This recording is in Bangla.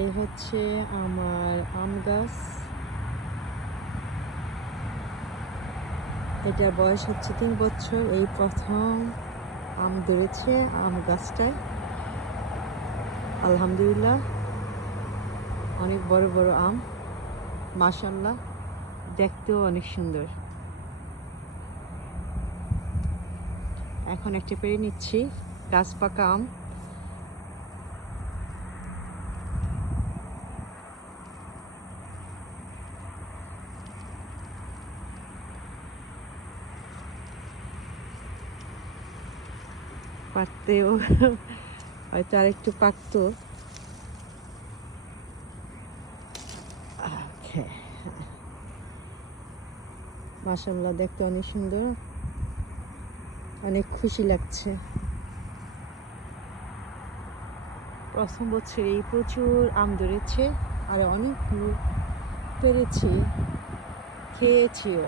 এই হচ্ছে আমার আম গাছ। এটার বয়স হচ্ছে 3 বছর। এই প্রথম আম ধরেছে আম গাছটায়। আলহামদুলিল্লাহ, অনেক বড় বড় আম, মাশাআল্লাহ, দেখতেও অনেক সুন্দর। এখন একটা পেরে নিচ্ছি গাছ পাকা আম। পাকতেও হয়তো আরেকটু পাকতো। মাশাআল্লাহ, দেখতে অনেক সুন্দর, অনেক খুশি লাগছে। প্রথম বছরেই প্রচুর আম ধরেছে আর অনেক পেরেছি, খেয়েছিও।